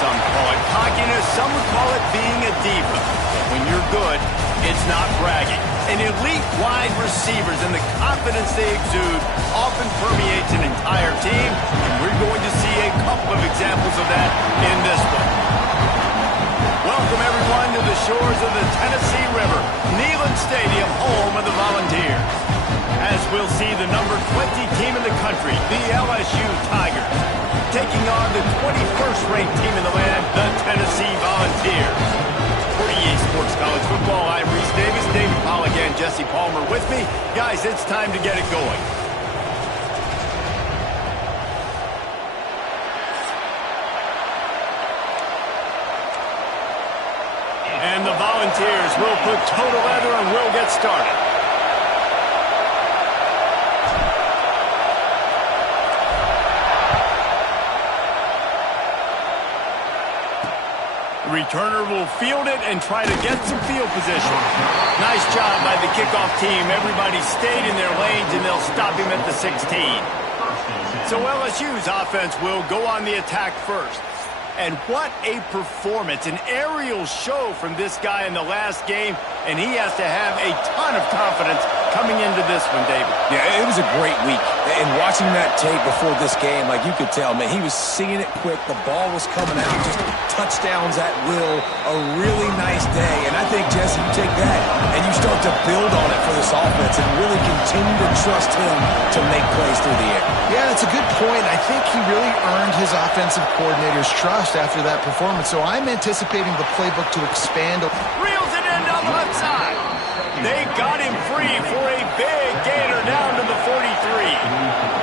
some call it cockiness, some would call it being a diva. But when you're good, it's not bragging. And elite wide receivers and the confidence they exude often permeates an entire team, and we're going to see a couple of examples of that in this one. Welcome, everyone, to the shores of the Tennessee River, Neyland Stadium, home of the Volunteers. As we'll see the number 20 team in the country, the LSU Tigers, taking on the 21st ranked team in the land, the Tennessee Volunteers. For EA Sports College Football, I'm Reese Davis, David Pollack, and Jesse Palmer with me. Guys, it's time to get it going. And the Volunteers will put toe to leather and will get started. The returner will field it and try to get some field position. Nice job by the kickoff team. Everybody stayed in their lanes, and they'll stop him at the 16. So LSU's offense will go on the attack first. And what a performance, an aerial show from this guy in the last game, and he has to have a ton of confidence coming into this one, David. Yeah, it was a great week. And watching that tape before this game, like you could tell, man, he was seeing it quick. The ball was coming out, just touchdowns at will. A really nice day. And I think, Jesse, you take that and you start to build on it for this offense and really continue to trust him to make plays through the air. Yeah, that's a good point. I think he really earned his offensive coordinator's trust after that performance. So I'm anticipating the playbook to expand. Reels it in down the left side. They got him free for a big gainer down to the 43.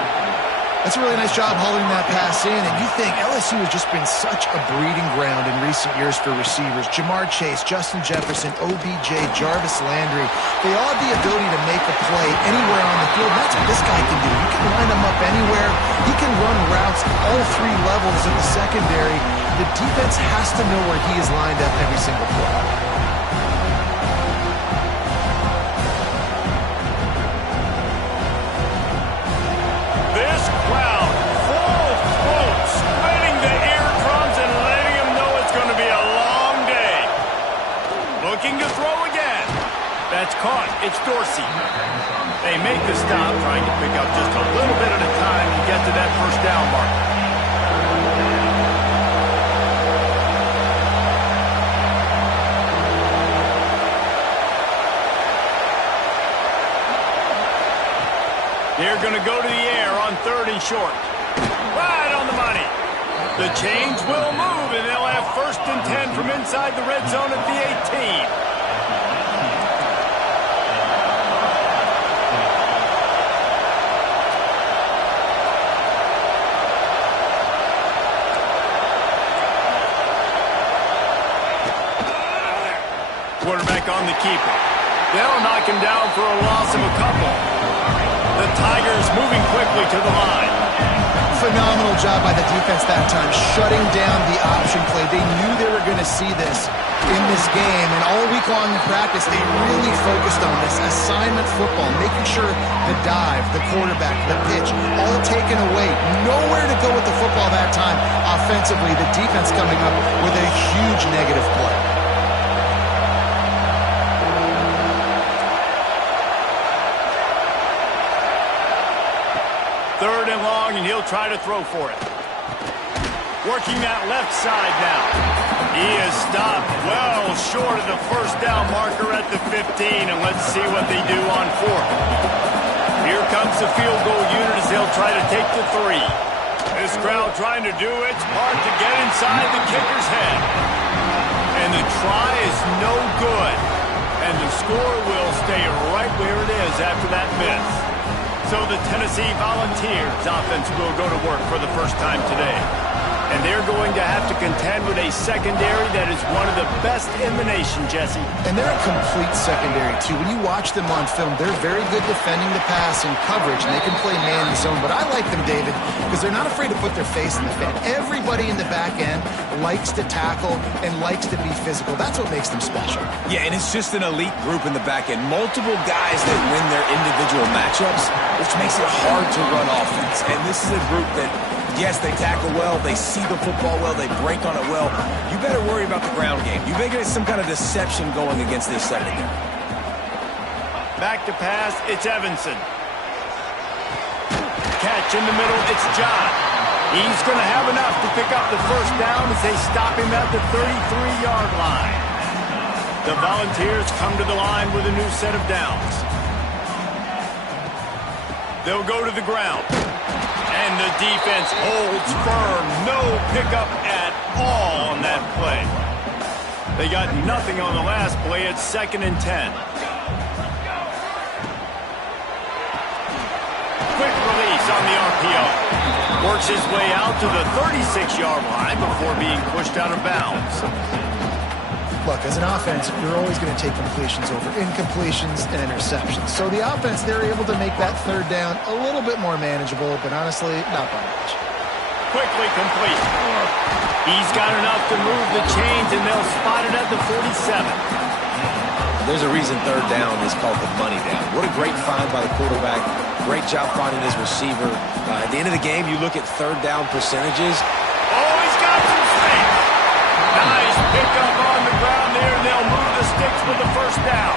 That's a really nice job holding that pass in. And you think LSU has just been such a breeding ground in recent years for receivers. Jamar Chase, Justin Jefferson, OBJ, Jarvis Landry. They all have the ability to make a play anywhere on the field. That's what this guy can do. You can line him up anywhere. He can run routes all three levels of the secondary. The defense has to know where he is lined up every single play. Looking to throw again. That's caught. It's Dorsey. They make the stop, trying to pick up just a little bit at a time to get to that first down mark. They're going to go to the air on 3rd and short. Right on the money. The chains will move, and they'll have 1st and 10 from inside the red zone at the 18. Quarterback on the keeper. They'll knock him down for a loss of a couple. The Tigers moving quickly to the line. Phenomenal job by the defense that time, shutting down the option play. They knew they were going to see this in this game, and all week long in practice, they really focused on this assignment football, making sure the dive, the quarterback, the pitch, all taken away. Nowhere to go with the football that time. Offensively, the defense coming up with a huge negative play. Third and long, and he'll try to throw for it. Working that left side now. He is stopped well short of the first down marker at the 15, and let's see what they do on 4th. Here comes the field goal unit as they'll try to take the 3. This crowd trying to do its part to get inside the kicker's head. And the try is no good. And the score will stay right where it is after that miss. So the Tennessee Volunteers offense will go to work for the first time today. And they're going to have to contend with a secondary that is one of the best in the nation, Jesse. And they're a complete secondary, too. When you watch them on film, they're very good defending the pass and coverage, and they can play man in zone. But I like them, David, because they're not afraid to put their face in the fan. Everybody in the back end likes to tackle and likes to be physical. That's what makes them special. Yeah, and it's just an elite group in the back end. Multiple guys that win their individual matchups, which makes it hard to run offense. And this is a group that Yes, they tackle well, they see the football well, they break on it well. You better worry about the ground game. You better get some kind of deception going against this secondary. Back to pass, it's Evanson. Catch in the middle, it's John. He's going to have enough to pick up the first down as they stop him at the 33-yard line. The Volunteers come to the line with a new set of downs. They'll go to the ground. And the defense holds firm. No pickup at all on that play. They got nothing on the last play. It's 2nd and 10. Quick release on the RPO. Works his way out to the 36-yard line before being pushed out of bounds. Look, as an offense, you're always going to take completions over incompletions and interceptions. So the offense, they're able to make that third down a little bit more manageable, but honestly, not by much. Quickly complete. He's got enough to move the chains, and they'll spot it at the 47. There's a reason third down is called the money down. What a great find by the quarterback. Great job finding his receiver. At the end of the game, you look at third down percentages. Oh, he's got some space. Nice pickup on the ground there, and they'll move the sticks with the first down.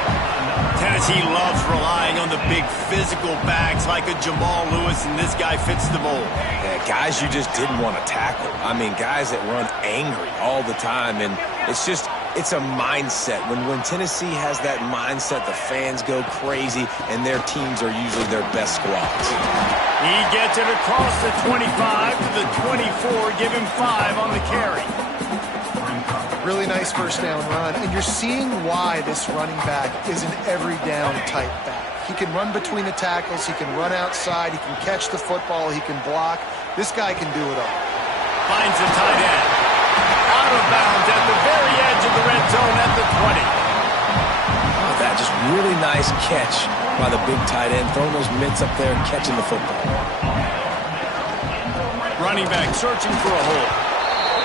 Tennessee loves relying on the big physical backs like a Jamal Lewis, and this guy fits the mold. Yeah, guys you just didn't want to tackle. I mean, guys that run angry all the time, and it's a mindset. When Tennessee has that mindset, the fans go crazy, and their teams are usually their best squads. He gets it across the 25 to the 24, give him 5 on the carry. Really nice first down run, and you're seeing why this running back is an every down type back. He can run between the tackles, he can run outside, he can catch the football, he can block. This guy can do it all. Finds the tight end. Out of bounds at the very edge of the red zone at the 20. Oh, that just really nice catch by the big tight end, throwing those mitts up there and catching the football. Running back searching for a hole.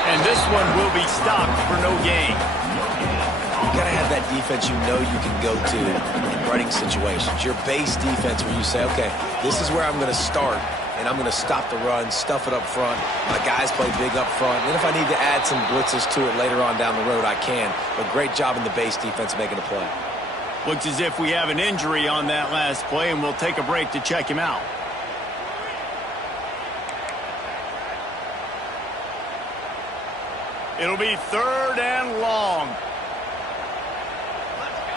And this one will be stopped for no gain. You got to have that defense you know you can go to in running situations. Your base defense where you say, okay, this is where I'm going to start, and I'm going to stop the run, stuff it up front. My guys play big up front. And then if I need to add some blitzes to it later on down the road, I can. But great job in the base defense making a play. Looks as if we have an injury on that last play, and we'll take a break to check him out. It'll be 3rd and long.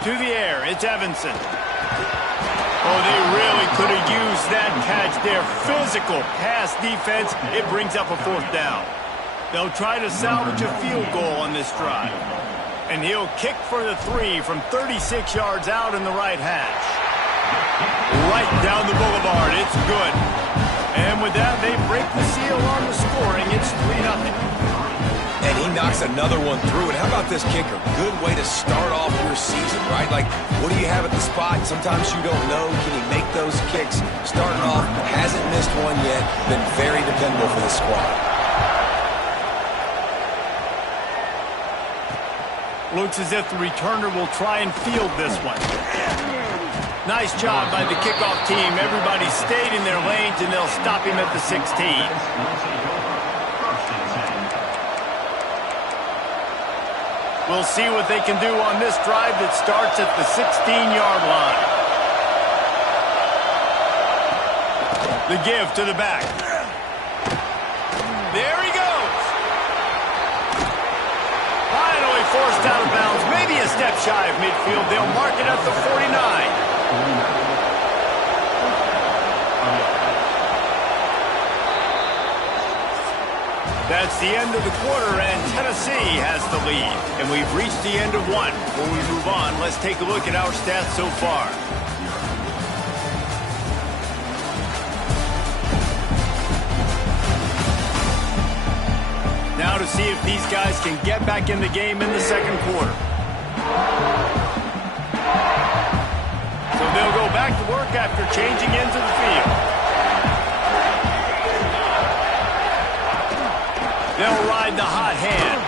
To the air, it's Evanson. Oh, they really could have used that catch there. Physical pass defense. It brings up a 4th down. They'll try to salvage a field goal on this drive. And he'll kick for the 3 from 36 yards out in the right hash. Right down the boulevard. It's good. And with that, they break the seal on the scoring. It's 3-0. And he knocks another one through. And how about this kicker? Good way to start off your season, right? Like, what do you have at the spot? Sometimes you don't know. Can he make those kicks? Starting off, hasn't missed one yet. Been very dependable for the squad. Looks as if the returner will try and field this one. Nice job by the kickoff team. Everybody stayed in their lanes, and they'll stop him at the 16. We'll see what they can do on this drive that starts at the 16-yard line. The give to the back. There he goes. Finally forced out of bounds. Maybe a step shy of midfield. They'll mark it at the 49. That's the end of the quarter, and Tennessee has the lead. And we've reached the end of one. Before we move on, let's take a look at our stats so far. Now to see if these guys can get back in the game in the second quarter. So they'll go back to work after changing into the field. They'll ride the hot hand.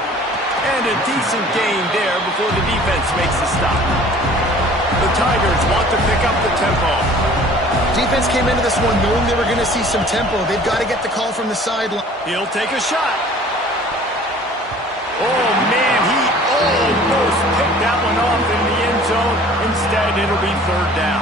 And a decent gain there before the defense makes the stop. The Tigers want to pick up the tempo. defense came into this one knowing they were going to see some tempo. They've got to get the call from the sideline. He'll take a shot. Oh, man, he almost picked that one off in the end zone. Instead, it'll be third down.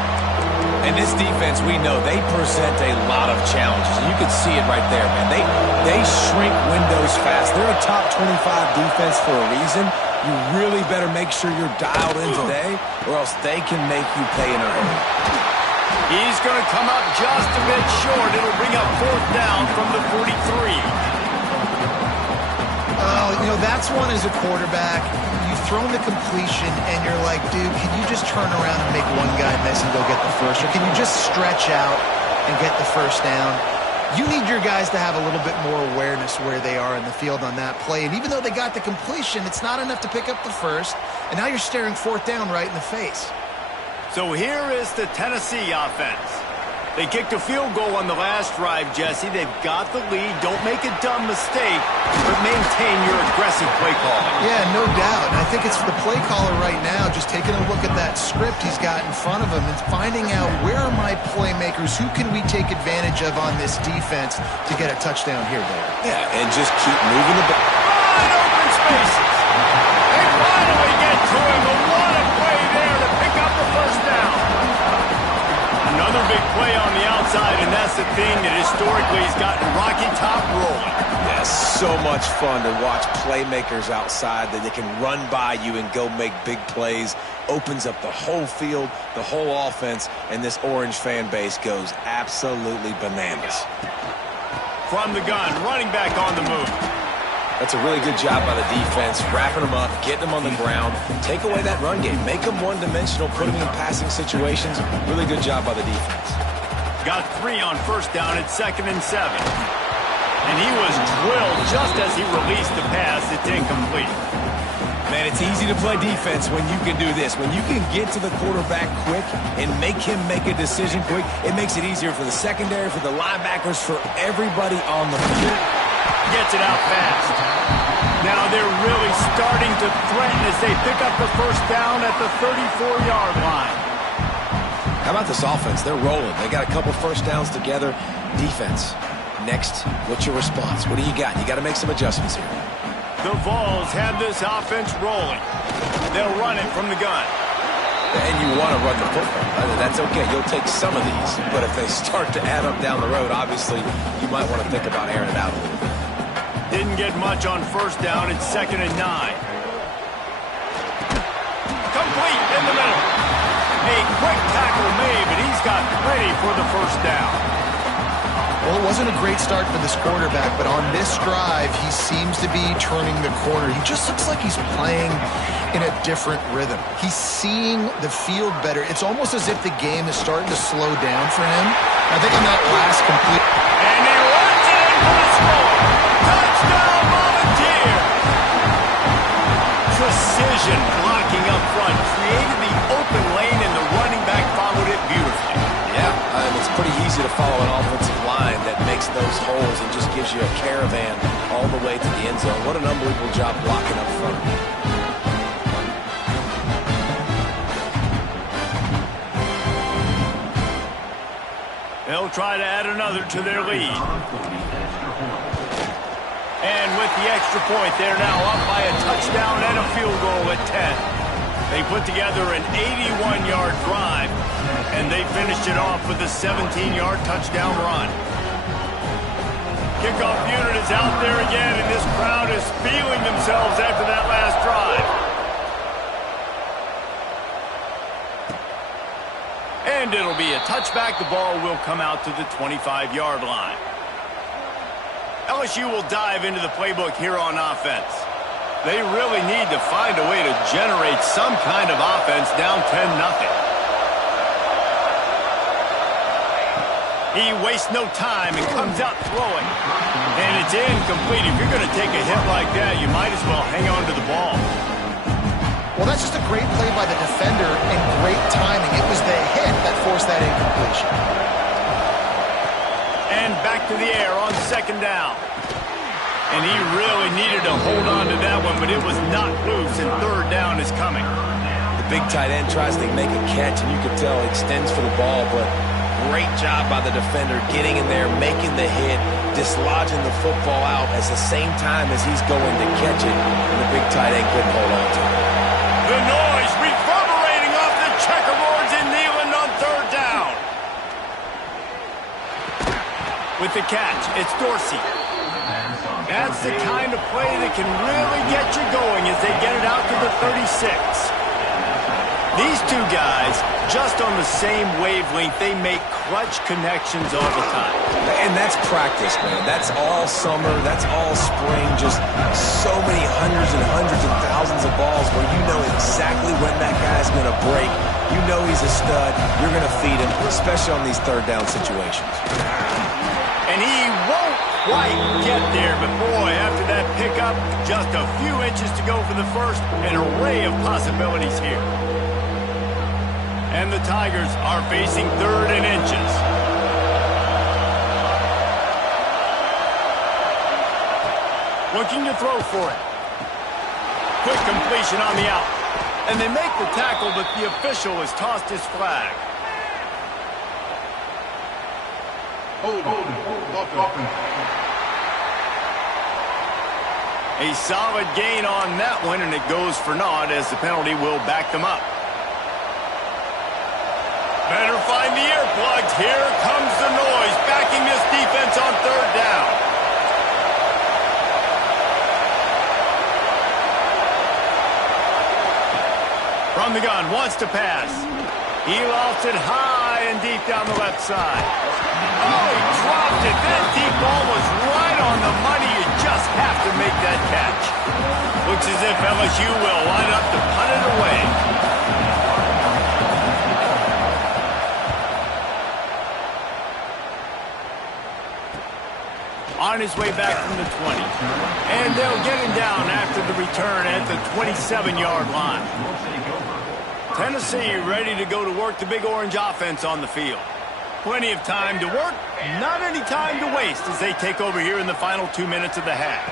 And this defense, we know, they present a lot of challenges. And you can see it right there, man. They shrink windows fast. They're a top 25 defense for a reason. You really better make sure you're dialed in today, or else they can make you pay in a hurry. He's going to come up just a bit short. It'll bring up fourth down from the 43. Oh, you know, that's one as a quarterback. You've thrown the completion, and you're like, dude, can you just turn around and make one guy miss and go get the first? Or can you just stretch out and get the first down? You need your guys to have a little bit more awareness where they are in the field on that play. And even though they got the completion, it's not enough to pick up the first. And now you're staring fourth down right in the face. So here is the Tennessee offense. They kicked a field goal on the last drive, Jesse. They've got the lead. Don't make a dumb mistake, but maintain your aggressive play calling. Yeah, no doubt. And I think it's the play caller right now just taking a look at that script he's got in front of him and finding out where are my playmakers, who can we take advantage of on this defense to get a touchdown here, David. Yeah, and just keep moving the ball. Wide open spaces. They finally get to him. But what a play there to pick up the first down. Another big play on the outside, and that's the thing that historically has gotten Rocky Top rolling. Yeah, so much fun to watch playmakers outside that they can run by you and go make big plays. Opens up the whole field, the whole offense, and this Orange fan base goes absolutely bananas. From the gun, running back on the move. That's a really good job by the defense, wrapping them up, getting them on the ground. Take away that run game. Make them one-dimensional, put them in passing situations. Really good job by the defense. Got 3 on first down at 2nd and 7. And he was drilled just as he released the pass. It's incomplete. Man, it's easy to play defense when you can do this. When you can get to the quarterback quick and make him make a decision quick, it makes it easier for the secondary, for the linebackers, for everybody on the field. Gets it out fast. Now they're really starting to threaten as they pick up the first down at the 34-yard line. How about this offense? They're rolling. They got a couple first downs together. Defense. Next, what's your response? What do you got? You got to make some adjustments here. The Vols have this offense rolling. They'll run it from the gun. And you want to run the football. That's okay. You'll take some of these. But if they start to add up down the road, obviously, you might want to think about airing it out a little bit. Didn't get much on first down. It's 2nd and 9. Complete in the middle. A quick tackle made, but he's got plenty for the first down. Well, it wasn't a great start for this quarterback, but on this drive, he seems to be turning the corner. He just looks like he's playing in a different rhythm. He's seeing the field better. It's almost as if the game is starting to slow down for him. I think on that last complete... And he runs it in for the score. Touchdown, Volunteer. Precision blocking up front. Created the open lane, and the running back followed it beautifully. Yeah, it's pretty easy to follow an offensive line that makes those holes and just gives you a caravan all the way to the end zone. What an unbelievable job blocking up front. They'll try to add another to their lead. And with the extra point, they're now up by a touchdown and a field goal at 10. They put together an 81-yard drive, and they finished it off with a 17-yard touchdown run. Kickoff unit is out there again, and this crowd is feeling themselves after that last drive. And it'll be a touchback. The ball will come out to the 25-yard line. LSU will dive into the playbook here on offense. They really need to find a way to generate some kind of offense down 10-0. He wastes no time and comes out throwing. And it's incomplete. If you're going to take a hit like that, you might as well hang on to the ball. Well, that's just a great play by the defender and great timing. It was the hit that forced that incompletion. And back to the air on 2nd down. And he really needed to hold on to that one, but it was not loose, and 3rd down is coming. The big tight end tries to make a catch, and you can tell he extends for the ball, but Great job by the defender getting in there, making the hit, dislodging the football out at the same time as he's going to catch it, and the big tight end couldn't hold on to it. The noise reverberating off the checkerboards in Neyland on third down. With the catch, it's Dorsey. That's the kind of play that can really get you going as they get it out to the 36. These two guys, just on the same wavelength, they make clutch connections all the time. And that's practice, man. That's all summer. That's all spring. Just so many hundreds and thousands of balls where you know exactly when that guy's going to break. You know he's a stud. You're going to feed him, especially on these third down situations. And he won't quite get there, but boy, after that pickup, just a few inches to go for the first, an array of possibilities here. And the Tigers are facing third and inches. Looking to throw for it. Quick completion on the out. And they make the tackle, but the official has tossed his flag. A solid gain on that one, and it goes for naught as the penalty will back them up. Better find the earplugs. Here comes the noise, backing this defense on third down. From the gun, wants to pass. He lost it high and deep down the left side. Oh, he dropped it. That deep ball was right on the money. You just have to make that catch. Looks as if LSU will line up to punt it away. On his way back from the 20. And they'll get him down after the return at the 27-yard line. Tennessee ready to go to work the Big Orange offense on the field. Plenty of time to work, not any time to waste as they take over here in the final 2 minutes of the half.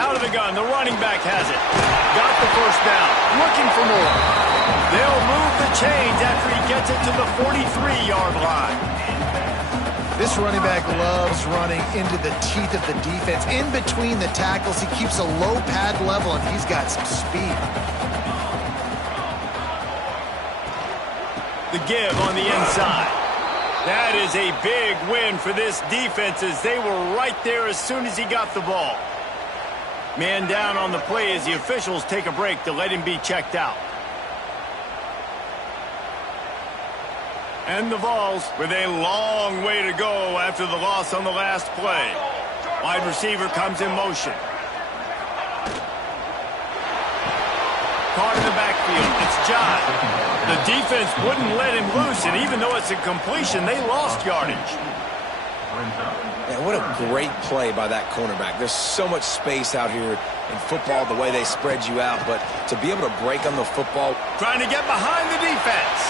Out of the gun, the running back has it. Got the first down, looking for more. They'll move the chains after he gets it to the 43-yard line. This running back loves running into the teeth of the defense. In between the tackles, he keeps a low pad level, and he's got some speed. The give on the inside. That is a big win for this defense as they were right there as soon as he got the ball. Man down on the play as the officials take a break to let him be checked out. And the Vols with a long way to go after the loss on the last play. Wide receiver comes in motion. Caught in the backfield. It's John. The defense wouldn't let him loose, and even though it's a completion, they lost yardage. Man, what a great play by that cornerback. There's so much space out here in football, the way they spread you out, but to be able to break on the football. Trying to get behind the defense.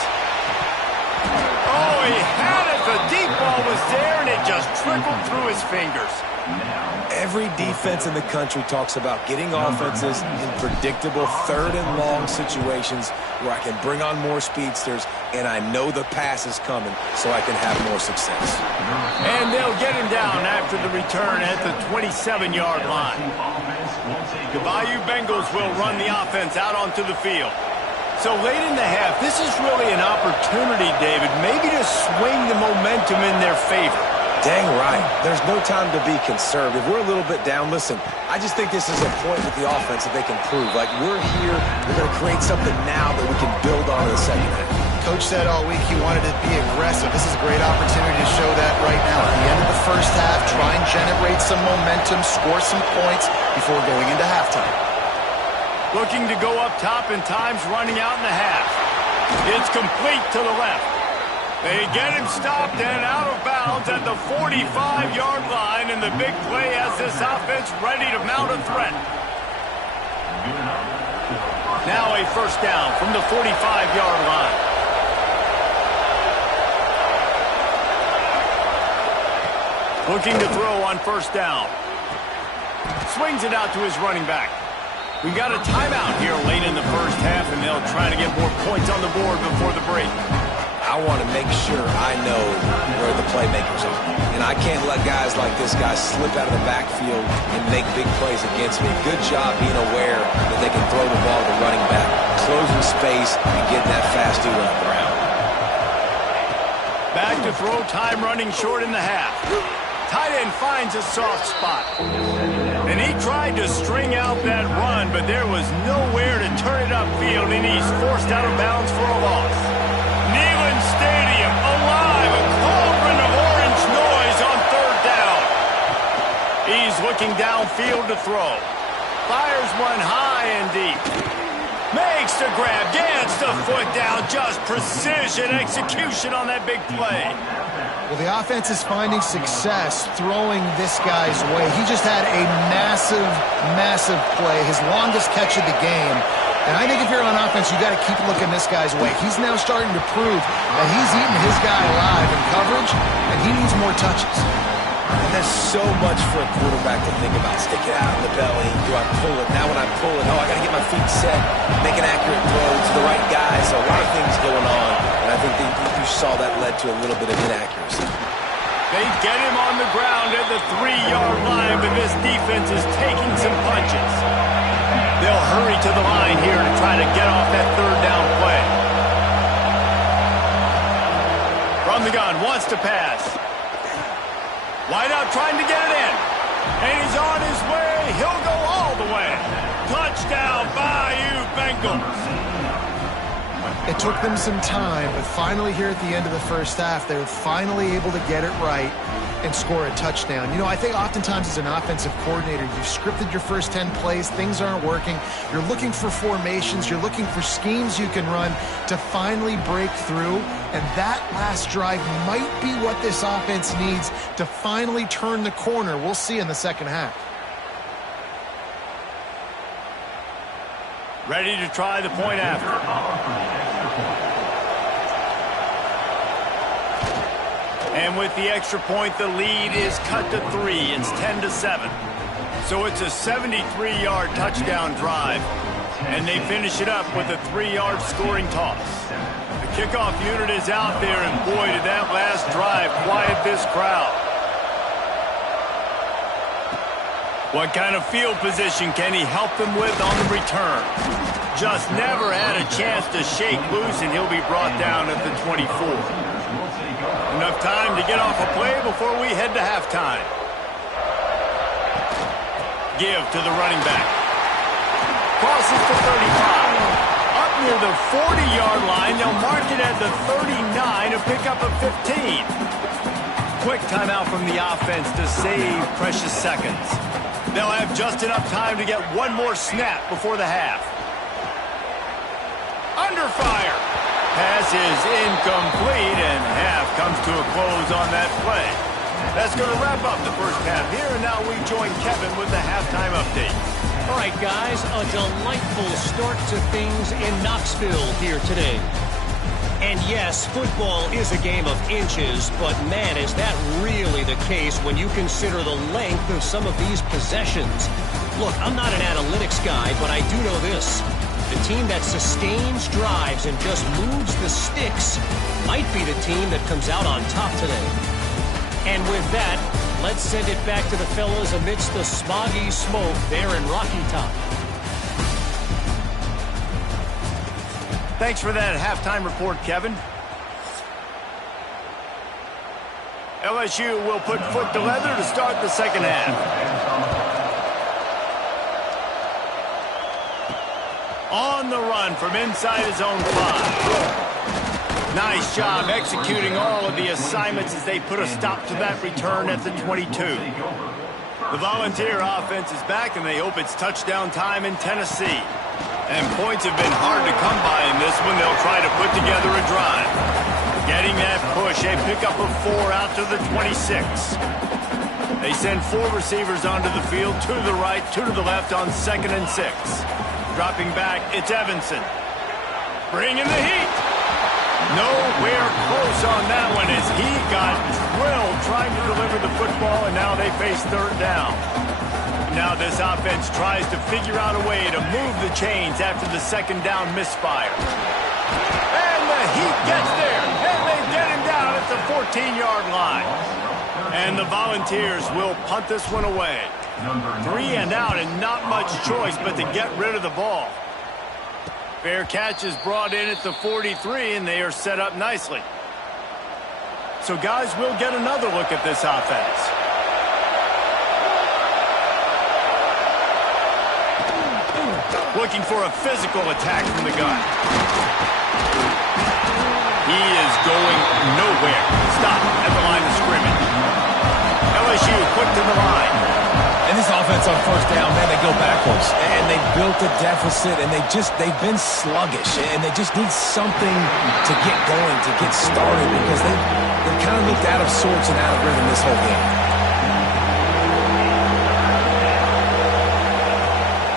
Oh, he had it. The deep ball was there, and it just trickled through his fingers. Every defense in the country talks about getting offenses in predictable third and long situations where I can bring on more speedsters and I know the pass is coming so I can have more success. And they'll get him down after the return at the 27-yard line. The Bayou Bengals will run the offense out onto the field. So late in the half, this is really an opportunity, David, maybe to swing the momentum in their favor. Dang right. There's no time to be conservative. We're a little bit down. Listen, I just think this is a point with the offense that they can prove. Like, we're here. We're going to create something now that we can build on in the second half. Coach said all week he wanted to be aggressive. This is a great opportunity to show that right now. At the end of the first half, try and generate some momentum, score some points before going into halftime. Looking to go up top, and time's running out in the half. It's complete to the left. They get him stopped and out of bounds at the 45-yard line, and the big play has this offense ready to mount a threat. Now a first down from the 45-yard line. Looking to throw on first down. Swings it out to his running back. We've got a timeout here late in the first half, and they'll try to get more points on the board before the break. I want to make sure I know where the playmakers are. And I can't let guys like this guy slip out of the backfield and make big plays against me. Good job being aware that they can throw the ball to the running back, closing space, and getting that fast dude on the ground. Back to throw, time running short in the half. Tight end finds a soft spot. And he tried to string out that run, but there was nowhere to turn it upfield, and he's forced out of bounds for a loss. Neyland Stadium alive, a cauldron of orange noise on third down. He's looking downfield to throw. Fires one high and deep. Makes the grab, gets the foot down, just precision execution on that big play. Well, the offense is finding success throwing this guy's way. He just had a massive, massive play, his longest catch of the game. And I think if you're on offense, you got to keep looking this guy's way. He's now starting to prove that he's eating his guy alive in coverage, and he needs more touches. And there's so much for a quarterback to think about. Stick it out in the belly. Do I pull it? Now when I pull it, I got to get my feet set, make an accurate throw to the right guy. So a lot of things going on. And I think you saw that led to a little bit of inaccuracy. They get him on the ground at the 3-yard line, but this defense is taking some punches. They'll hurry to the line here to try to get off that third down play. From the gun, wants to pass. Wide out trying to get it in. And he's on his way. He'll go all the way. Touchdown, Bayou Bengals. It took them some time, but finally here at the end of the first half, they were finally able to get it right and score a touchdown. You know, I think oftentimes as an offensive coordinator, you've scripted your first 10 plays, things aren't working. You're looking for formations, you're looking for schemes you can run to finally break through, and that last drive might be what this offense needs to finally turn the corner. We'll see in the second half. Ready to try the point after. And with the extra point, the lead is cut to 3. It's 10-7. So it's a 73-yard touchdown drive. And they finish it up with a 3-yard scoring toss. The kickoff unit is out there, and boy, did that last drive quiet this crowd. What kind of field position can he help them with on the return? Just never had a chance to shake loose, and he'll be brought down at the 24. Enough time to get off a play before we head to halftime. Give to the running back. Crosses to 35. Up near the 40-yard line, they'll mark it at the 39 to pick up a 15. Quick timeout from the offense to save precious seconds. They'll have just enough time to get one more snap before the half. Under fire. Pass is incomplete, and half comes to a close on that play. That's going to wrap up the first half here, and now we join Kevin with the halftime update. All right, guys, a delightful start to things in Knoxville here today. And yes, football is a game of inches, but man, is that really the case when you consider the length of some of these possessions. Look, I'm not an analytics guy, but I do know this. The team that sustains drives and just moves the sticks might be the team that comes out on top today. And with that, let's send it back to the fellas amidst the smoggy smoke there in Rocky Top. Thanks for that halftime report, Kevin. LSU will put foot to leather to start the second half. On the run from inside his own 5. Nice job executing all of the assignments as they put a stop to that return at the 22. The Volunteer offense is back, and they hope it's touchdown time in Tennessee. And points have been hard to come by in this one. They'll try to put together a drive. Getting that push, a pickup of 4 out to the 26. They send 4 receivers onto the field, 2 to the right, 2 to the left on 2nd and 6. Dropping back, it's Evanson. Bringing the heat. Nowhere close on that one as he got drilled trying to deliver the football, and now they face third down. Now this offense tries to figure out a way to move the chains after the second down misfire. And the heat gets there, and the 14-yard line. And the Volunteers will punt this one away. 3 and out and not much choice but to get rid of the ball. Fair catch is brought in at the 43, and they are set up nicely. So, guys, we'll get another look at this offense. Looking for a physical attack from the gun. He is going nowhere. Stop at the line of scrimmage. LSU quick to the line. And this offense on first down, man, they go backwards. And they built a deficit, and they've been sluggish. And they just need something to get going, to get started, because they've kind of looked out of sorts and out of rhythm this whole game.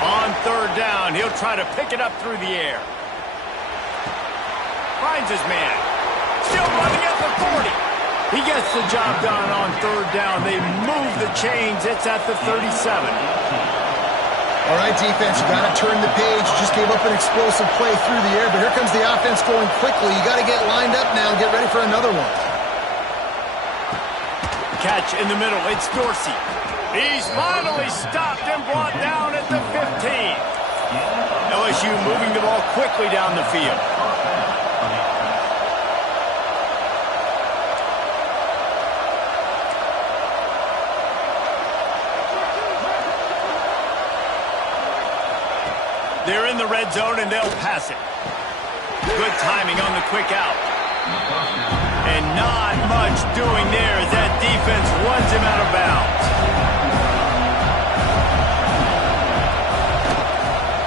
On third down, he'll try to pick it up through the air. Finds his man. Still running at the 40. He gets the job done on third down. They move the chains. It's at the 37. All right, defense, you got to turn the page. Just gave up an explosive play through the air, but here comes the offense going quickly. You got to get lined up now and get ready for another one. Catch in the middle. It's Dorsey. He's finally stopped and brought down at the 15. LSU moving the ball quickly down the field. They're in the red zone, and they'll pass it. Good timing on the quick out. And not much doing there as that defense runs him out of bounds.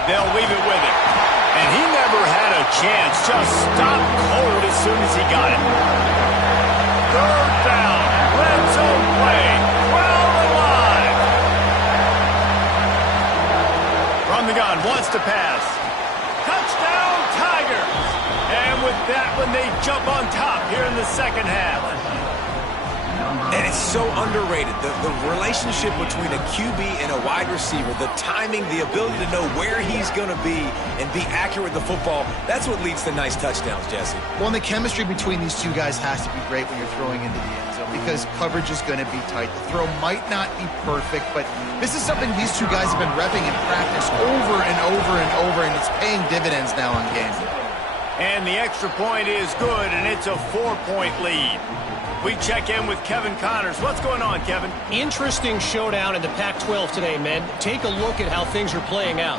They'll leave it with him. And he never had a chance. Just stopped cold as soon as he got it. Third down. Red zone play. 12 alive. From the gun, wants to pass. Touchdown, Tigers! And with that one, they jump on top here in the second half. And it's so underrated. The relationship between a QB and a wide receiver, the timing, the ability to know where he's going to be and be accurate with the football, that's what leads to nice touchdowns, Jesse. Well, and the chemistry between these two guys has to be great when you're throwing into the end zone because coverage is going to be tight. The throw might not be perfect, but this is something these two guys have been repping in practice over and over and over, and it's paying dividends now in games. And the extra point is good, and it's a 4-point lead. We check in with Kevin Connors. What's going on, Kevin? Interesting showdown in the Pac-12 today, men. Take a look at how things are playing out.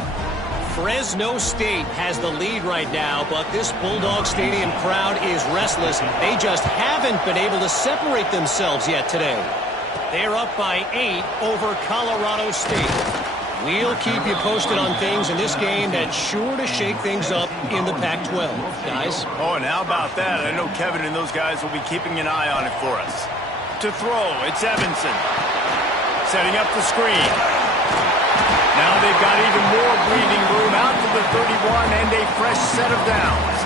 Fresno State has the lead right now, but this Bulldog Stadium crowd is restless. They just haven't been able to separate themselves yet today. They're up by 8 over Colorado State. We'll keep you posted on things in this game that's sure to shake things up in the Pac-12, guys. Oh, and how about that? I know Kevin and those guys will be keeping an eye on it for us. To throw, it's Evanson. Setting up the screen. Now they've got even more breathing room out to the 31 and a fresh set of downs.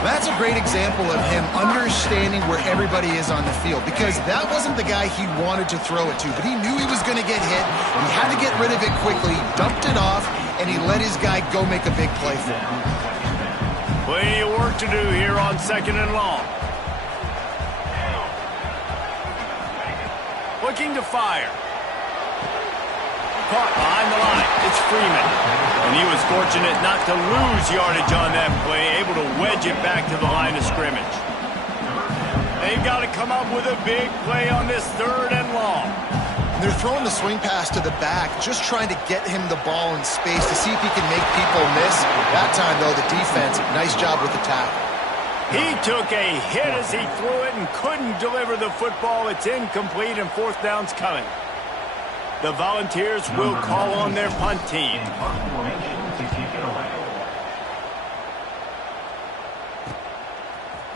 That's a great example of him understanding where everybody is on the field because that wasn't the guy he wanted to throw it to, but he knew he was going to get hit. He had to get rid of it quickly, dumped it off, and he let his guy go make a big play for him. Plenty of work to do here on second and long. Looking to fire. Caught behind the line. It's Freeman. And he was fortunate not to lose yardage on that play, able to wedge it back to the line of scrimmage. They've got to come up with a big play on this third and long. They're throwing the swing pass to the back, just trying to get him the ball in space to see if he can make people miss. That time, though, the defense, nice job with the tackle. He took a hit as he threw it and couldn't deliver the football. It's incomplete and fourth down's coming. The Volunteers will call on their punt team.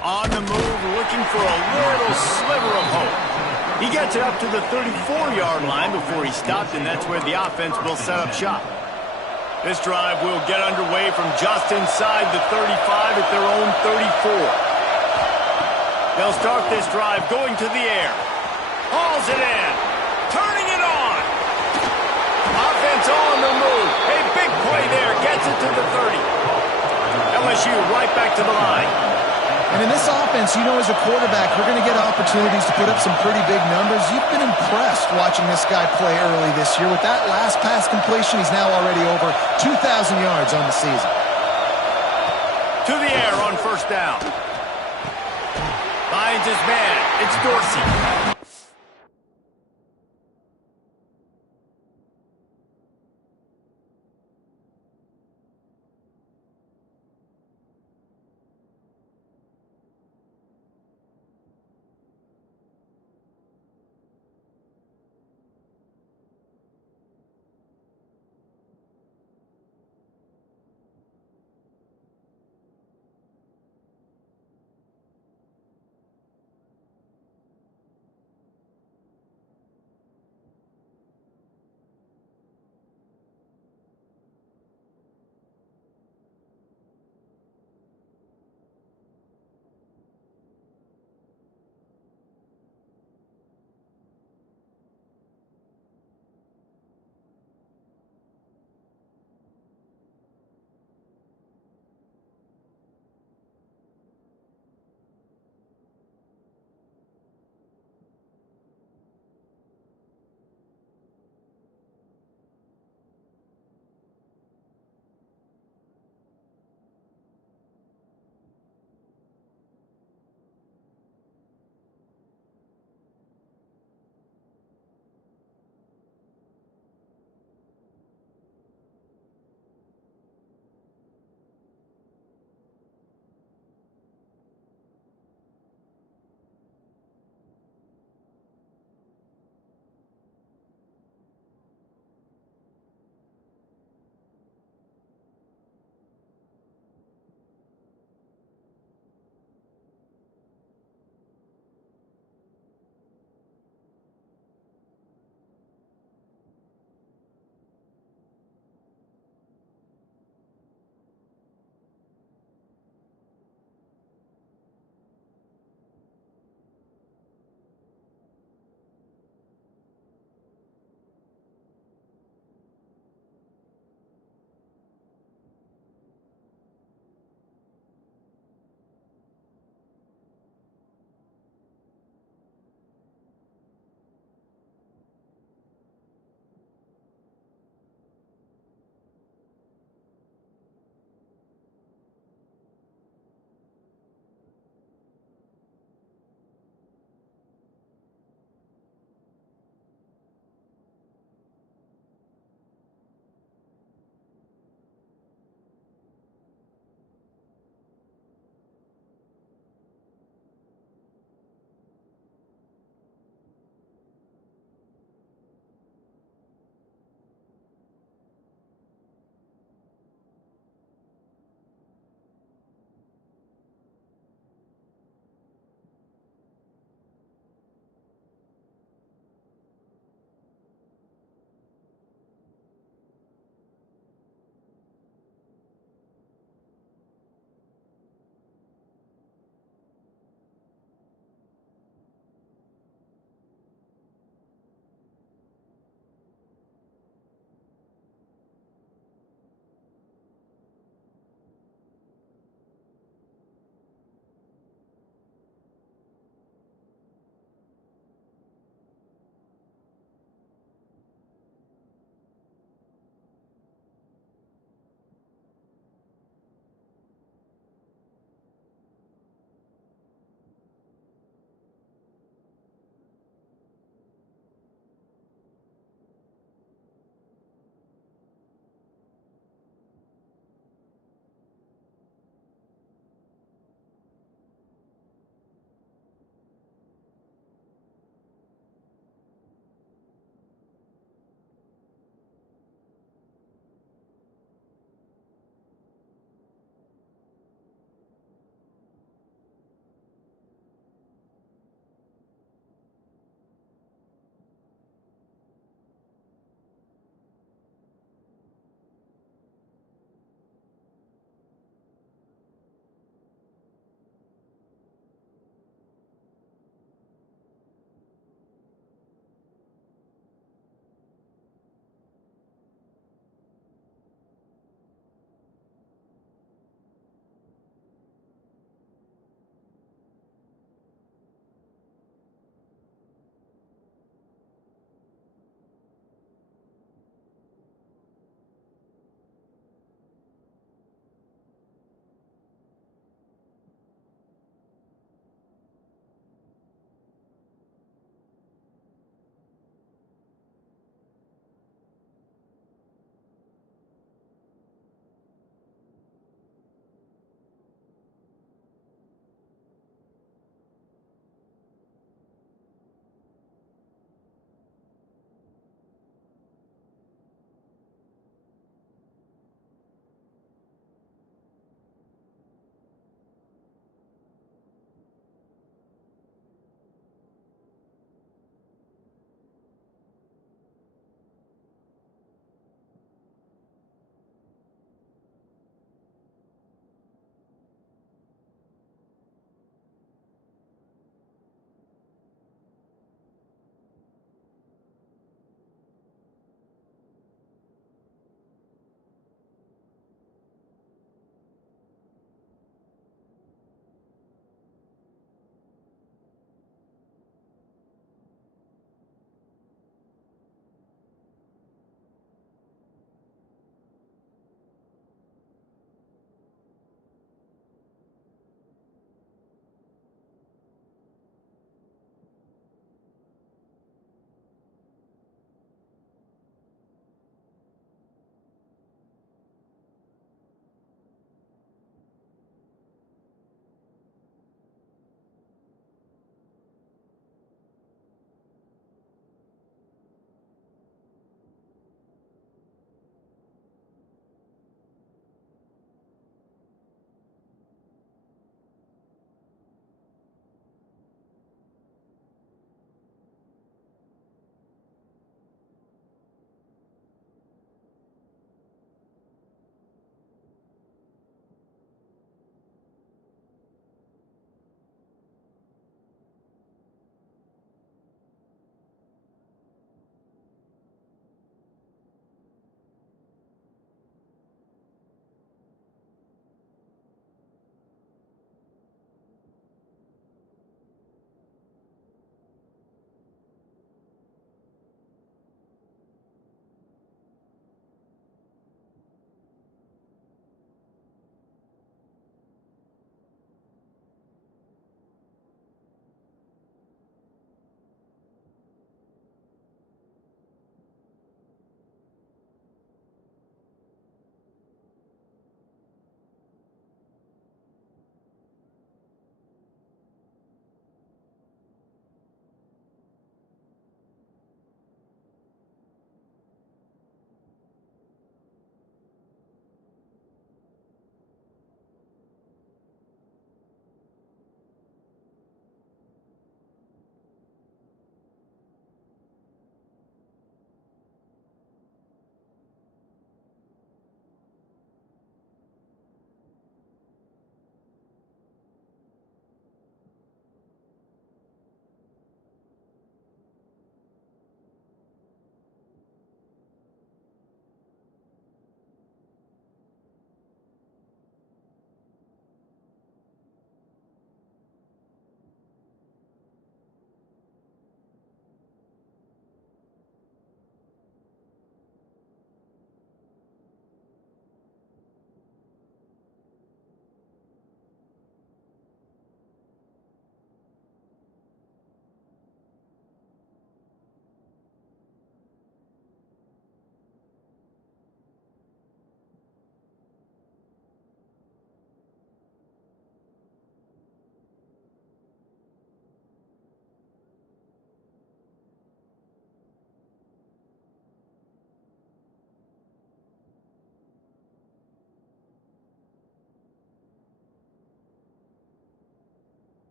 On the move, looking for a little sliver of hope. He gets it up to the 34-yard line before he stopped, and that's where the offense will set up shop. This drive will get underway from just inside the 35 at their own 34. They'll start this drive going to the air. Hauls it in. Turning it on. Offense on the move. A big play there. Gets it to the 30. LSU right back to the line. And in this offense, you know, as a quarterback, you're going to get opportunities to put up some pretty big numbers. You've been impressed watching this guy play early this year. With that last pass completion, he's now already over 2,000 yards on the season. To the air on first down. Finds his man. It's Dorsey.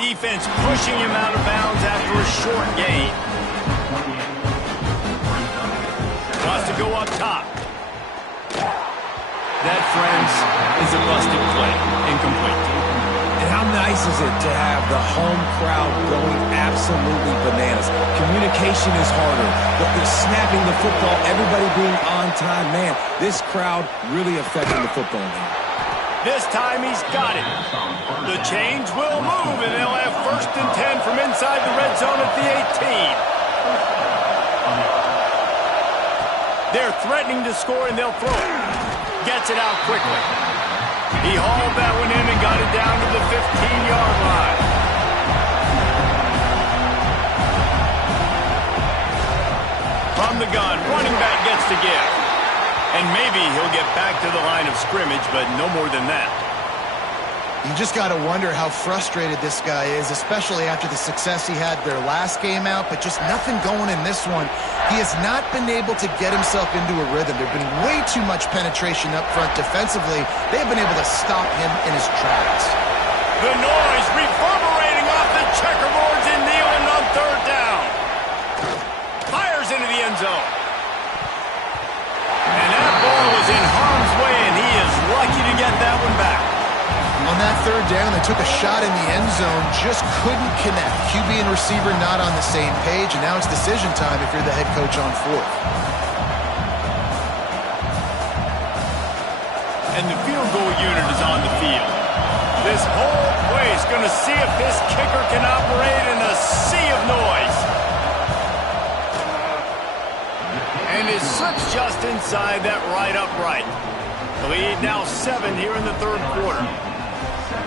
Defense pushing him out of bounds after a short gain. Wants to go up top. That, friends, is a busted play. Incomplete. And how nice is it to have the home crowd going absolutely bananas? Communication is harder, but they're snapping the football, everybody being on time. Man, this crowd really affecting the football game. This time he's got it. The change will move, and they'll have 1st and 10 from inside the red zone at the 18. They're threatening to score, and they'll throw it. Gets it out quickly. He hauled that one in and got it down to the 15-yard line. From the gun, running back gets to give. And maybe he'll get back to the line of scrimmage, but no more than that. You just got to wonder how frustrated this guy is, especially after the success he had their last game out, but just nothing going in this one. He has not been able to get himself into a rhythm. There's been way too much penetration up front defensively. They've been able to stop him in his tracks. The noise reverberating off the checkerboards in Nealon on 3rd down. Fires into the end zone. And that ball was in harm's way, and he is lucky to get that one back. On that 3rd down, they took a shot in the end zone, just couldn't connect. QB and receiver not on the same page, and now it's decision time if you're the head coach on 4th. And the field goal unit is on the field. This whole place going to see if this kicker can operate in a sea of noise. And it slips just inside that right upright. The lead now 7 here in the 3rd quarter.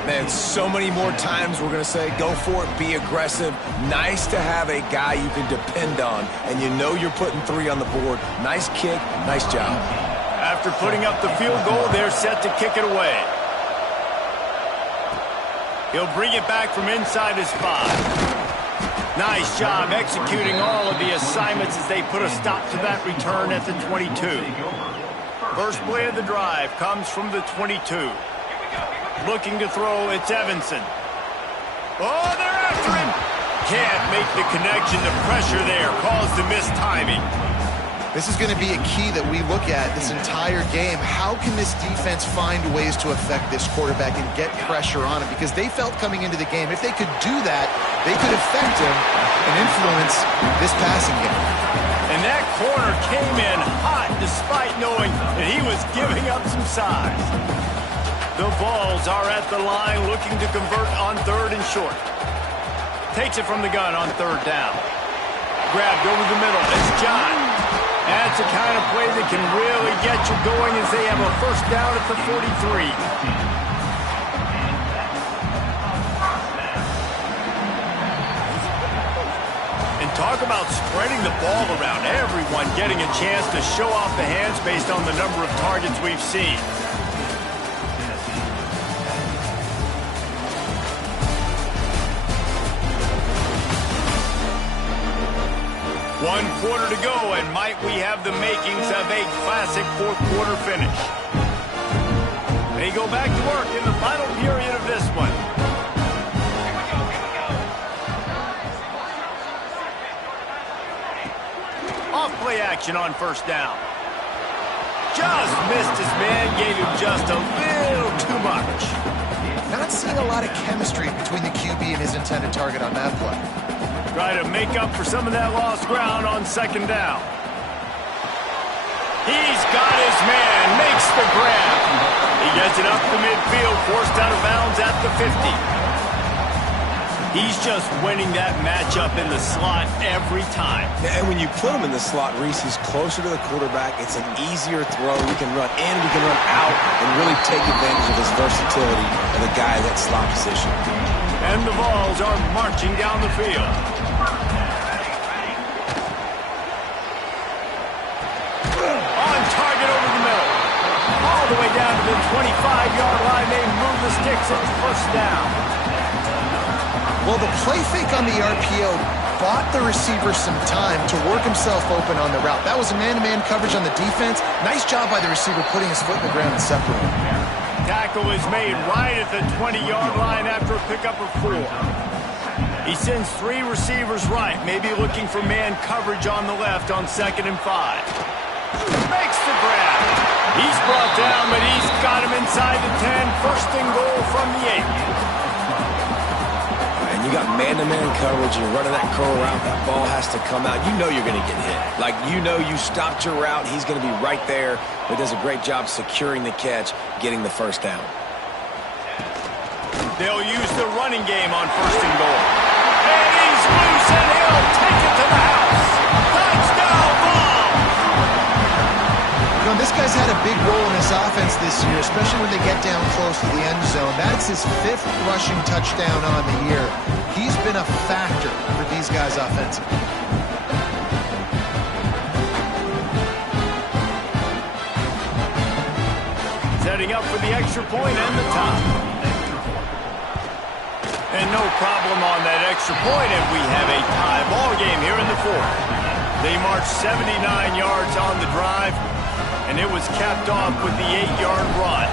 Man, so many more times we're going to say, go for it, be aggressive. Nice to have a guy you can depend on, and you know you're putting 3 on the board. Nice kick, nice job. After putting up the field goal, they're set to kick it away. He'll bring it back from inside his 5. Nice job executing all of the assignments as they put a stop to that return at the 22. First play of the drive comes from the 22. Looking to throw, it's Evanson. Oh, they're after him. Can't make the connection. The pressure there caused the missed timing. This is going to be a key that we look at this entire game. How can this defense find ways to affect this quarterback and get pressure on him? Because they felt coming into the game, if they could do that, they could affect him and influence this passing game. And that corner came in hot despite knowing that he was giving up some size. The Vols are at the line looking to convert on 3rd and short. Takes it from the gun on 3rd down. Grabbed over the middle. It's John. That's the kind of play that can really get you going as they have a 1st down at the 43. And talk about spreading the ball around. Everyone getting a chance to show off the hands based on the number of targets we've seen. One quarter to go, and might we have the makings of a classic 4th quarter finish. They go back to work in the final period of this one. Off play action on 1st down. Just missed his man, gave him just a little too much. Not seeing a lot of chemistry between the QB and his intended target on that play. Try to make up for some of that lost ground on 2nd down. He's got his man, makes the grab. He gets it up the midfield, forced out of bounds at the 50. He's just winning that matchup in the slot every time. And when you put him in the slot, Reese, he's closer to the quarterback. It's an easier throw. We can run in, we can run out, and really take advantage of his versatility of the guy in that slot position. And the Vols are marching down the field. On target over the middle. All the way down to the 25-yard line. They move the sticks. It's 1st down. Well, the play fake on the RPO bought the receiver some time to work himself open on the route. That was a man-to-man coverage on the defense. Nice job by the receiver putting his foot in the ground and separating. Tackle is made right at the 20-yard line after a pickup of 4. He sends 3 receivers right, maybe looking for man coverage on the left on 2nd and 5. Makes the grab. He's brought down, but he's got him inside the 10. 1st and goal from the 8. And you got man-to-man coverage. You're running that curl route. That ball has to come out. You know you're going to get hit. Like, you know you stopped your route. He's going to be right there. But does a great job securing the catch, getting the 1st down. They'll use the running game on 1st and goal. And he's loose, and he'll take it to the house. Touchdown ball! You know, this guy's had a big role in this offense this year, especially when they get down close to the end zone. That's his 5th rushing touchdown on the year. He's been a factor for these guys offensively. Setting up for the extra point and the top. And no problem on that extra point, and we have a tie ball game here in the 4th. They marched 79 yards on the drive, and it was capped off with the 8-yard run.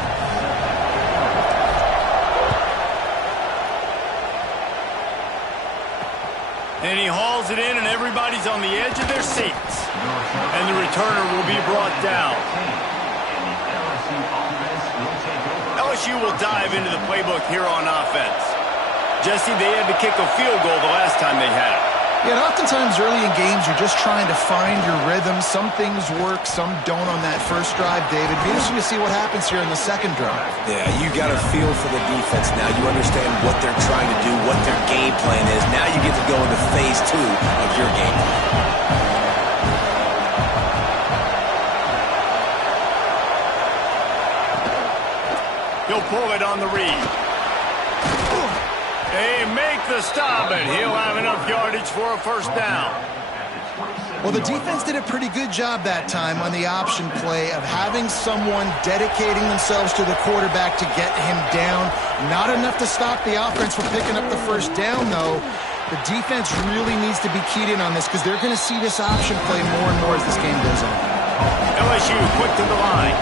And he hauls it in, and everybody's on the edge of their seats. And the returner will be brought down. LSU will dive into the playbook here on offense. Jesse, they had to kick a field goal the last time they had it. Yeah, and oftentimes early in games, you're just trying to find your rhythm. Some things work, some don't on that first drive, David. Be interesting to see what happens here in the 2nd drive. Yeah, you got a feel for the defense now. You understand what they're trying to do, what their game plan is. Now you get to go into phase 2 of your game plan. He'll pull it on the read. They make the stop, and he'll have enough yardage for a 1st down. Well, the defense did a pretty good job that time on the option play of having someone dedicating themselves to the quarterback to get him down. Not enough to stop the offense from picking up the 1st down, though. The defense really needs to be keyed in on this because they're going to see this option play more and more as this game goes on. LSU quick to the line.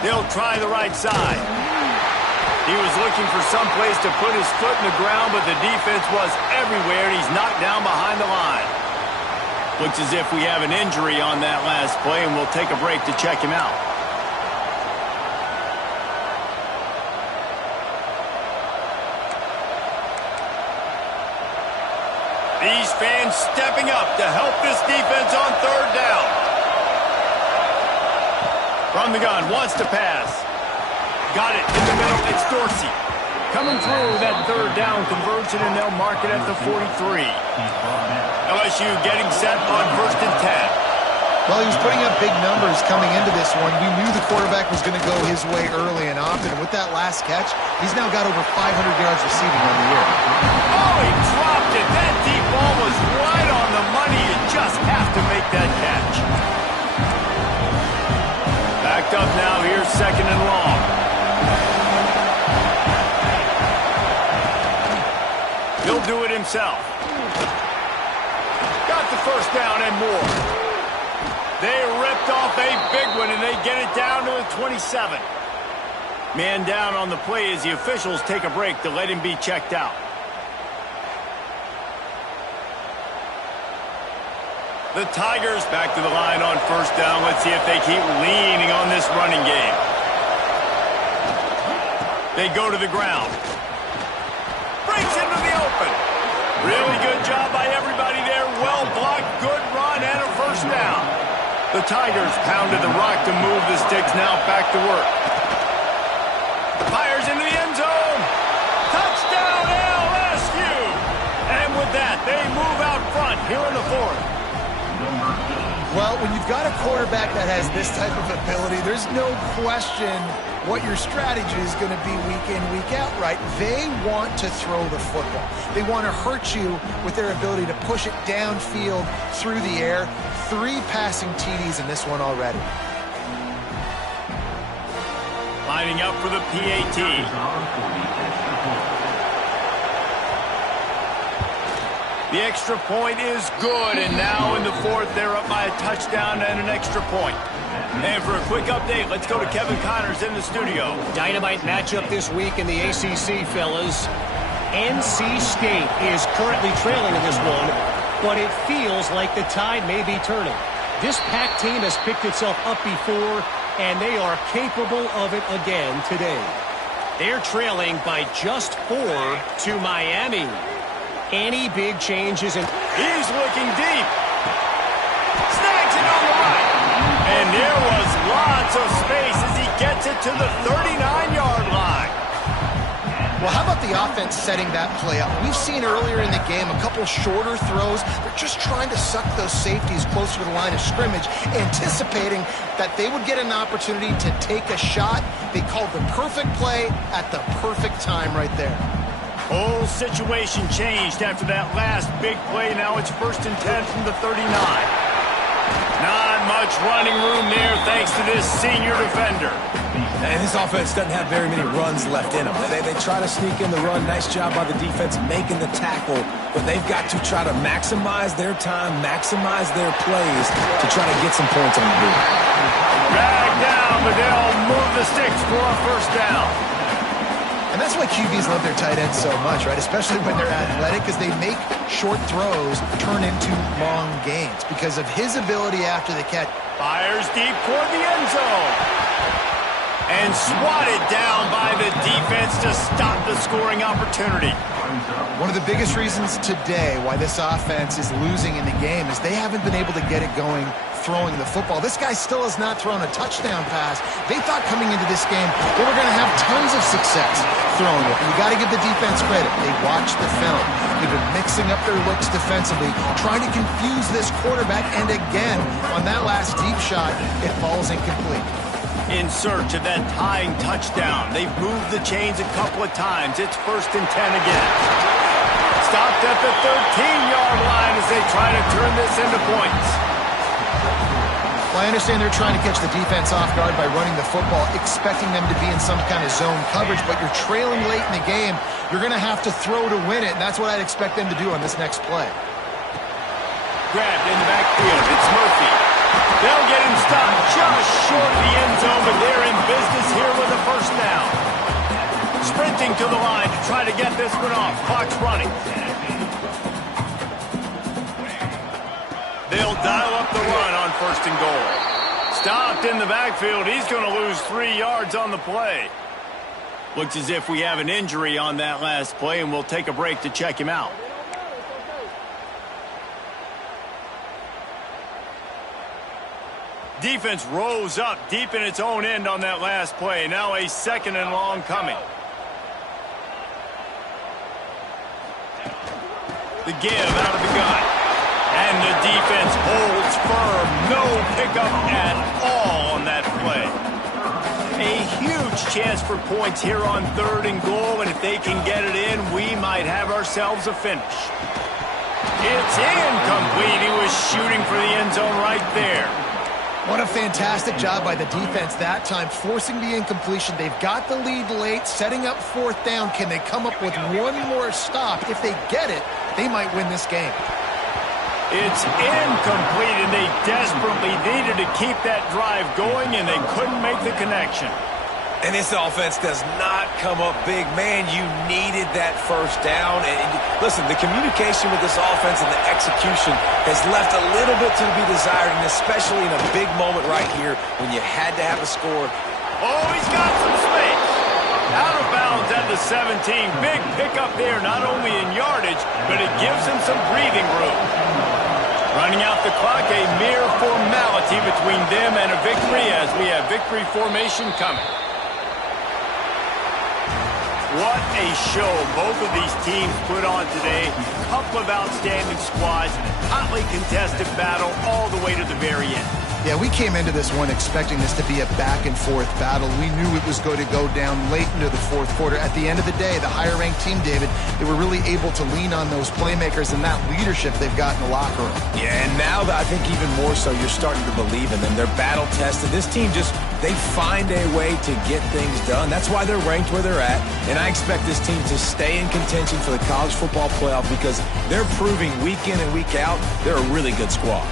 They'll try the right side. He was looking for some place to put his foot in the ground, but the defense was everywhere, and he's knocked down behind the line. Looks as if we have an injury on that last play, and we'll take a break to check him out. These fans stepping up to help this defense on 3rd down. From the gun, wants to pass. Got it in the middle, it's Dorsey. Coming through that 3rd down conversion, and they'll mark it at the 43. LSU getting set on 1st and 10. Well, he was putting up big numbers coming into this one. We knew the quarterback was going to go his way early and often. With that last catch, he's now got over 500 yards receiving on the year. Oh, he dropped it. That deep ball was right on the money. You just have to make that catch. Backed up now, here's 2nd and long. He'll do it himself. Got the 1st down and more. They ripped off a big one, and they get it down to the 27. Man down on the play as the officials take a break to let him be checked out. The Tigers back to the line on 1st down. Let's see if they keep leaning on this running game. They go to the ground. Breaks into the open. Really good job by everybody there. Well blocked, good run, and a 1st down. The Tigers pounded the rock to move the sticks. Now back to work. Fires into the end zone. Touchdown, LSU. And with that, they move out front here in the 4th. Well, when you've got a quarterback that has this type of ability, there's no question what your strategy is going to be week in, week out, right? They want to throw the football. They want to hurt you with their ability to push it downfield through the air. 3 passing TDs in this one already. Lining up for the PAT. The extra point is good, and now in the 4th, they're up by a touchdown and an extra point. And for a quick update, let's go to Kevin Connors in the studio. Dynamite matchup this week in the ACC, fellas. NC State is currently trailing in this one, but it feels like the tide may be turning. This Pac team has picked itself up before, and they are capable of it again today. They're trailing by just 4 to Miami. Any big changes in... He's looking deep. Snags it on the right. And there was lots of space as he gets it to the 39-yard line. Well, how about the offense setting that play up? We've seen earlier in the game a couple shorter throws. They're just trying to suck those safeties closer to the line of scrimmage, anticipating that they would get an opportunity to take a shot. They called the perfect play at the perfect time right there. Whole situation changed after that last big play. Now it's 1st and 10 from the 39. Not much running room there thanks to this senior defender. And this offense doesn't have very many runs left in them. They try to sneak in the run. Nice job by the defense making the tackle. But they've got to try to maximize their time, maximize their plays to try to get some points on the board. Drag down, but they'll move the sticks for a 1st down. And that's why QBs love their tight ends so much, right? Especially when they're athletic, because they make short throws turn into long gains because of his ability after the catch. Fires deep toward the end zone. And swatted down by the defense to stop the scoring opportunity. One of the biggest reasons today why this offense is losing in the game is they haven't been able to get it going throwing the football. This guy still has not thrown a touchdown pass. They thought coming into this game they were going to have tons of success throwing it. You got to give the defense credit. They watched the film. They've been mixing up their looks defensively, trying to confuse this quarterback, and again, on that last deep shot, it falls incomplete. In search of that tying touchdown. They've moved the chains a couple of times. It's 1st and 10 again. Stopped at the 13-yard line as they try to turn this into points. Well, I understand they're trying to catch the defense off guard by running the football, expecting them to be in some kind of zone coverage, but you're trailing late in the game. You're going to have to throw to win it, and that's what I'd expect them to do on this next play. Grabbed in the backfield. It's Murphy. They'll get him stopped just short of the end zone, but they're in business here with a 1st down. Sprinting to the line to try to get this one off. Clock's running. They'll dial up the run on 1st and goal. Stopped in the backfield. He's going to lose 3 yards on the play. Looks as if we have an injury on that last play, and we'll take a break to check him out. Defense rose up deep in its own end on that last play. Now a 2nd and long coming. The give out of the gun. And the defense holds firm. No pickup at all on that play. A huge chance for points here on 3rd and goal, and if they can get it in, we might have ourselves a finish. It's incomplete. He was shooting for the end zone right there. What a fantastic job by the defense that time, forcing the incompletion. They've got the lead late, setting up 4th down. Can they come up with one more stop? If they get it, they might win this game. It's incomplete, and they desperately needed to keep that drive going, and they couldn't make the connection. And this offense does not come up big. Man, you needed that 1st down. And listen, the communication with this offense and the execution has left a little bit to be desired, and especially in a big moment right here when you had to have a score. Oh, he's got some space. Out of bounds at the 17. Big pickup there, not only in yardage, but it gives him some breathing room. Running out the clock, a mere formality between them and a victory as we have victory formation coming. What a show both of these teams put on today. A couple of outstanding squads, hotly contested battle all the way to the very end. Yeah, we came into this one expecting this to be a back-and-forth battle. We knew it was going to go down late into the 4th quarter. At the end of the day, the higher-ranked team, David, they were really able to lean on those playmakers and that leadership they've got in the locker room. Yeah, and now I think even more so, you're starting to believe in them. They're battle-tested. This team they find a way to get things done. That's why they're ranked where they're at. And I expect this team to stay in contention for the college football playoff because they're proving week in and week out they're a really good squad.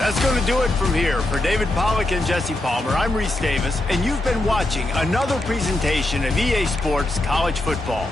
That's going to do it from here. For David Pollack and Jesse Palmer, I'm Reese Davis, and you've been watching another presentation of EA Sports College Football.